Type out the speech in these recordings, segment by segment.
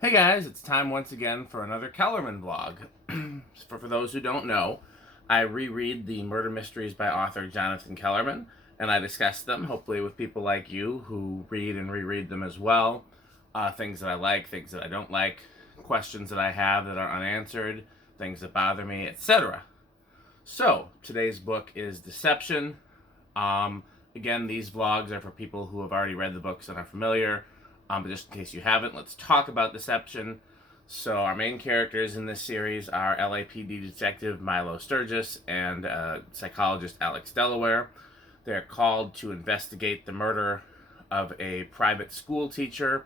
Hey guys, it's time once again for another Kellerman vlog. For those who don't know, I reread the murder mysteries by author Jonathan Kellerman, and I discuss them, hopefully with people like you who read and reread them as well. Things that I like, things that I don't like, questions that I have that are unanswered, things that bother me, etc. So, today's book is Deception. Again, these vlogs are for people who have already read the books and are familiar. But just in case you haven't, let's talk about Deception. So, our main characters in this series are LAPD detective Milo Sturgis and psychologist Alex Delaware. They're called to investigate the murder of a private school teacher.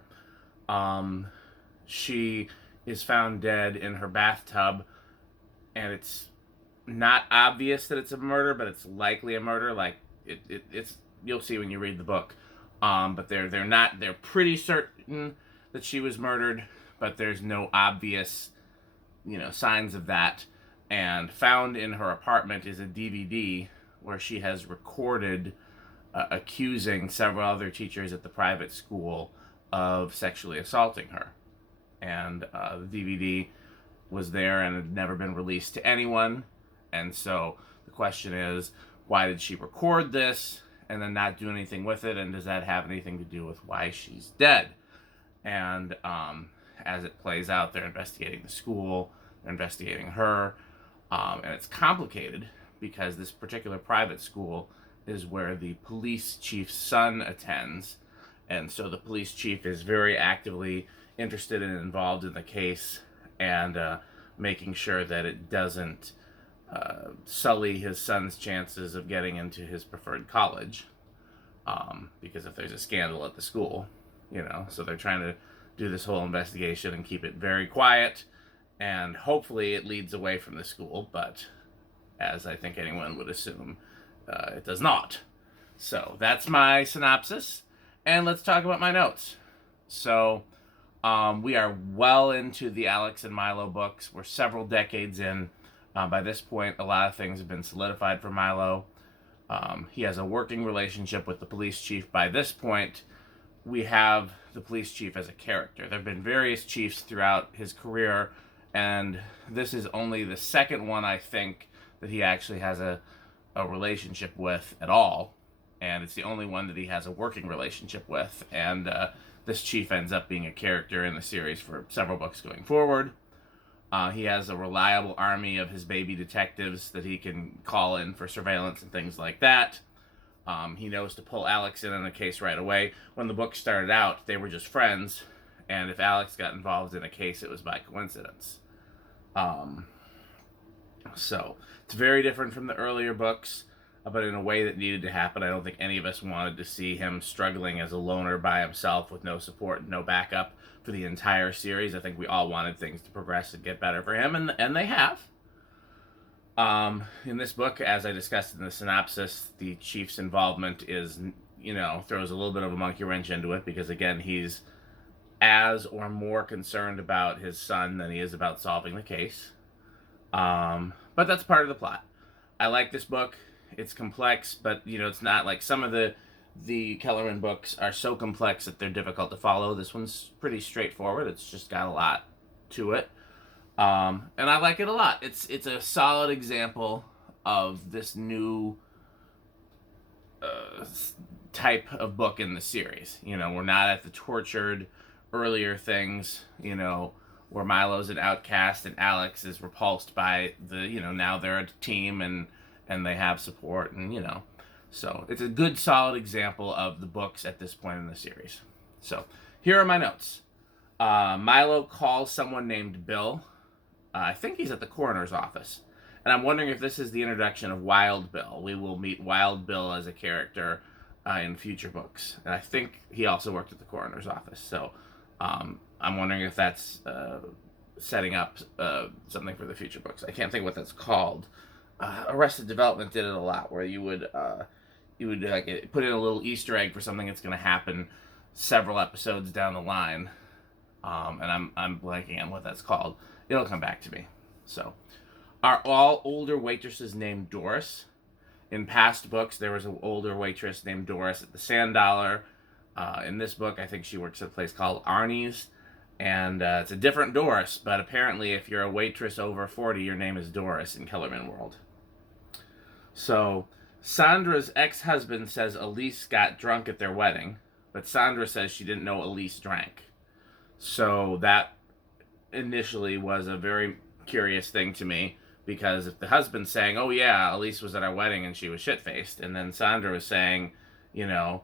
She is found dead in her bathtub, and it's not obvious that it's a murder, but it's likely a murder. Like it's you'll see when you read the book. But they're pretty certain that she was murdered, but there's no obvious signs of that. And found in her apartment is a DVD where she has recorded accusing several other teachers at the private school of sexually assaulting her. And the DVD was there and had never been released to anyone. And so the question is, why did she record this and then not do anything with it? And does that have anything to do with why she's dead? And as it plays out, they're investigating the school, they're investigating her, and it's complicated because this particular private school is where the police chief's son attends. And so the police chief is very actively interested and involved in the case and making sure that it doesn't sully his son's chances of getting into his preferred college. Because if there's a scandal at the school, so they're trying to do this whole investigation and keep it very quiet, and hopefully it leads away from the school, but as I think anyone would assume, it does not. So that's my synopsis, and let's talk about my notes. So we are well into the Alex and Milo books. We're several decades in. By this point, a lot of things have been solidified for Milo. He has a working relationship with the police chief. By this point, we have the police chief as a character. There have been various chiefs throughout his career, and this is only the second one, I think, that he actually has a relationship with at all. And it's the only one that he has a working relationship with. And this chief ends up being a character in the series for several books going forward. He has a reliable army of his baby detectives that he can call in for surveillance and things like that. He knows to pull Alex in on a case right away. When the book started out, they were just friends, and if Alex got involved in a case, it was by coincidence. So it's very different from the earlier books, but in a way that needed to happen. I don't think any of us wanted to see him struggling as a loner by himself with no support and no backup for the entire series. I think we all wanted things to progress and get better for him, and they have. In this book, as I discussed in the synopsis, the chief's involvement is, throws a little bit of a monkey wrench into it because, again, he's as or more concerned about his son than he is about solving the case. But that's part of the plot. I like this book. It's complex, but it's not like some of the Kellerman books are so complex that they're difficult to follow. This one's pretty straightforward. It's just got a lot to it, and I like it a lot. It's a solid example of this new type of book in the series. We're not at the tortured earlier things. Where Milo's an outcast and Alex is repulsed by now they're a team and they have support and. So it's a good, solid example of the books at this point in the series. So here are my notes. Milo calls someone named Bill. I think he's at the coroner's office. And I'm wondering if this is the introduction of Wild Bill. We will meet Wild Bill as a character in future books. And I think he also worked at the coroner's office. So I'm wondering if that's setting up something for the future books. I can't think what that's called. Arrested Development did it a lot, where you would like put in a little Easter egg for something that's going to happen several episodes down the line, and I'm blanking on what that's called. It'll come back to me. So, are all older waitresses named Doris? In past books, there was an older waitress named Doris at the Sand Dollar. In this book, I think she works at a place called Arnie's. And it's a different Doris, but apparently if you're a waitress over 40, your name is Doris in Kellerman world. So Sandra's ex-husband says Elise got drunk at their wedding, but Sandra says she didn't know Elise drank. So that initially was a very curious thing to me, because if the husband's saying, oh yeah, Elise was at our wedding and she was shit-faced, and then Sandra was saying, you know,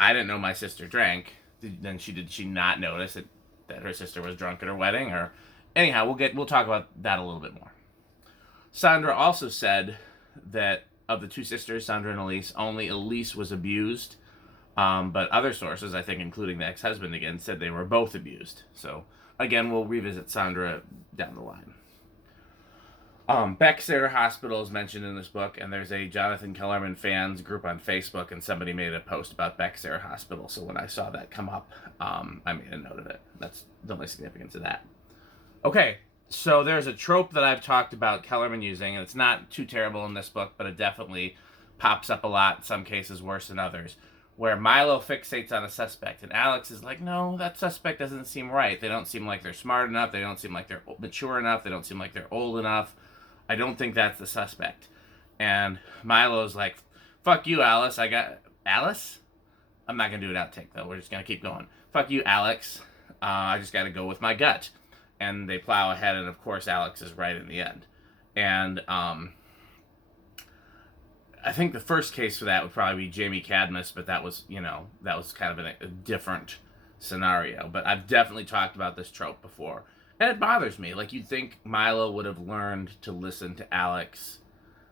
I didn't know my sister drank, then did she not notice that her sister was drunk at her wedding? Or anyhow, we'll talk about that a little bit more. Sandra also said that of the two sisters, Sandra and Elise, only Elise was abused. But other sources, I think including the ex-husband again, said they were both abused. So again, we'll revisit Sandra down the line. Bexar Hospital is mentioned in this book, and there's a Jonathan Kellerman fans group on Facebook, and somebody made a post about Bexar Hospital. So when I saw that come up, I made a note of it. That's the only significance of that. Okay, so there's a trope that I've talked about Kellerman using, and it's not too terrible in this book, but it definitely pops up a lot, in some cases worse than others, where Milo fixates on a suspect, and Alex is like, no, that suspect doesn't seem right. They don't seem like they're smart enough. They don't seem like they're mature enough. They don't seem like they're old enough. I don't think that's the suspect. And Milo's like, fuck you, Alice. Alice? I'm not going to do an outtake, though. We're just going to keep going. Fuck you, Alex. I just got to go with my gut. And they plow ahead, and of course Alex is right in the end. And I think the first case for that would probably be Jamie Cadmus, but that was kind of a different scenario. But I've definitely talked about this trope before. And it bothers me. Like, you'd think Milo would have learned to listen to Alex.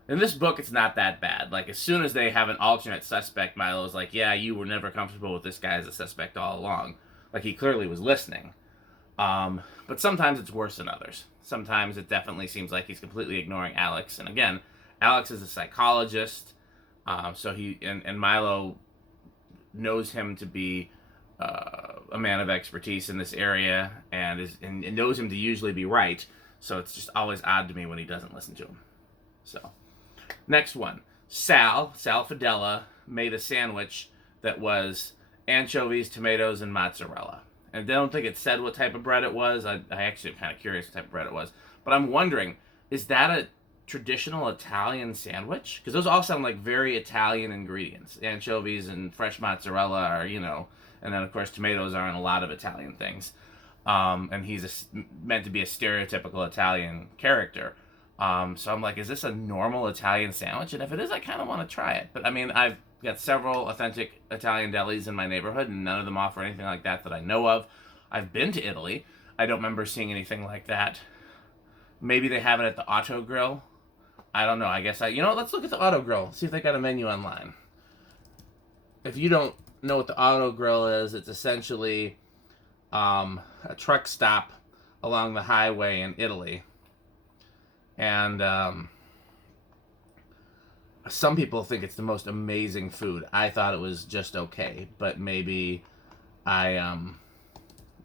In this book, it's not that bad. Like, as soon as they have an alternate suspect, Milo's like, yeah, you were never comfortable with this guy as a suspect all along. Like, he clearly was listening. But sometimes it's worse than others. Sometimes it definitely seems like he's completely ignoring Alex. And again, Alex is a psychologist, so and Milo knows him to be a man of expertise in this area, and knows him to usually be right. So it's just always odd to me when he doesn't listen to him. So, next one. Sal Fidella made a sandwich that was anchovies, tomatoes, and mozzarella. And I don't think it said what type of bread it was. I actually am kind of curious what type of bread it was. But I'm wondering, is that a traditional Italian sandwich? Because those all sound like very Italian ingredients. Anchovies and fresh mozzarella are, and then of course tomatoes are in a lot of Italian things. And he's meant to be a stereotypical Italian character. So I'm like, is this a normal Italian sandwich? And if it is, I kind of want to try it. But I mean, I've got several authentic Italian delis in my neighborhood, and none of them offer anything like that I know of. I've been to Italy. I don't remember seeing anything like that. Maybe they have it at the Auto Grill. I don't know. I guess let's look at the Auto Grill. See if they got a menu online. If you don't know what the Auto Grill is, it's essentially a truck stop along the highway in Italy. And some people think it's the most amazing food. I thought it was just okay, but maybe I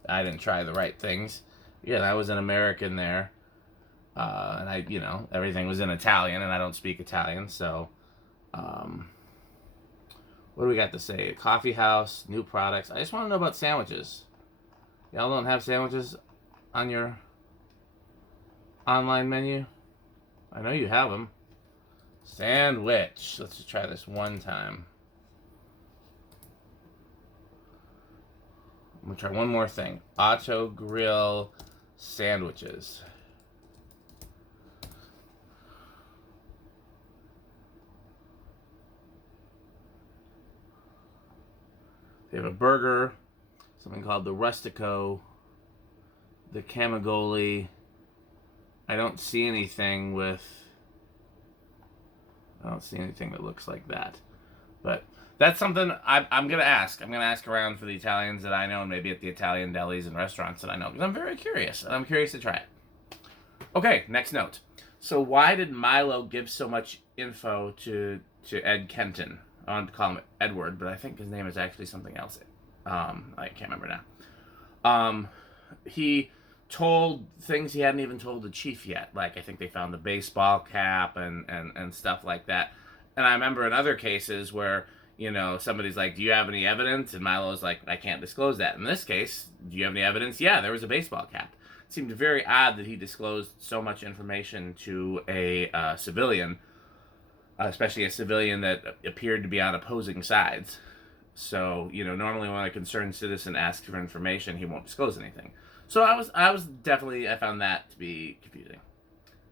didn't try the right things. Yeah, I was an American there, and everything was in Italian, and I don't speak Italian, so what do we got to say? Coffee house, new products. I just want to know about sandwiches. Y'all don't have sandwiches on your online menu? I know you have them. Sandwich. Let's just try this one time. I'm going to try one more thing. Auto Grill sandwiches. They have a burger, something called the Rustico, the Camagoli. I don't see anything that looks like that. But that's something I'm going to ask. I'm going to ask around for the Italians that I know, and maybe at the Italian delis and restaurants that I know, because I'm very curious, and I'm curious to try it. Okay, next note. So why did Milo give so much info to Ed Kenton? I wanted to call him Edward, but I think his name is actually something else. I can't remember now. He told things he hadn't even told the chief yet. Like, I think they found the baseball cap and stuff like that. And I remember in other cases where, you know, somebody's like, do you have any evidence? And Milo's like, I can't disclose that. In this case, do you have any evidence? Yeah, there was a baseball cap. It seemed very odd that he disclosed so much information to a civilian, especially a civilian that appeared to be on opposing sides. So, you know, normally when a concerned citizen asks for information, he won't disclose anything. So I found that to be confusing.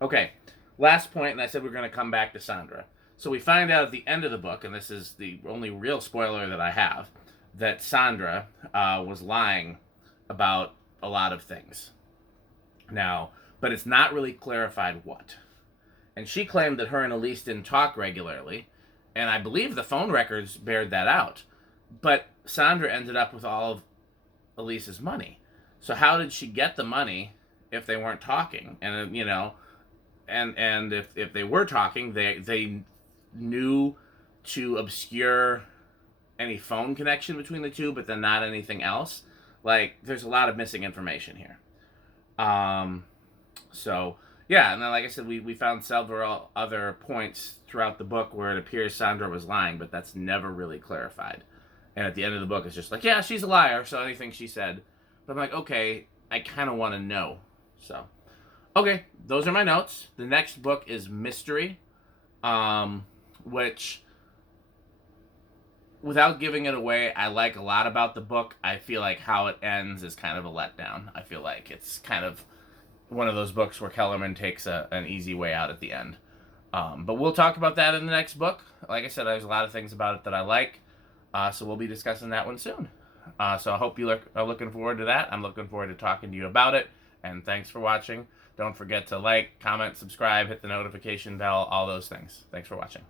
Okay, last point, and I said we're going to come back to Sandra. So we find out at the end of the book, and this is the only real spoiler that I have, that Sandra was lying about a lot of things. Now, but it's not really clarified what. And she claimed that her and Elise didn't talk regularly, and I believe the phone records bared that out. But Sandra ended up with all of Elise's money. So how did she get the money if they weren't talking? And, you know, and if they were talking, they knew to obscure any phone connection between the two, but then not anything else. Like, there's a lot of missing information here. So, yeah, and then, like I said, we found several other points throughout the book where it appears Sandra was lying, but that's never really clarified. And at the end of the book, it's just like, yeah, she's a liar, so anything she said. But I'm like, okay, I kind of want to know. So, okay, those are my notes. The next book is Mystery, which, without giving it away, I like a lot about the book. I feel like how it ends is kind of a letdown. I feel like it's kind of one of those books where Kellerman takes an easy way out at the end. But we'll talk about that in the next book. Like I said, there's a lot of things about it that I like. So we'll be discussing that one soon. So I hope you are looking forward to that. I'm looking forward to talking to you about it. And thanks for watching. Don't forget to like, comment, subscribe, hit the notification bell, all those things. Thanks for watching.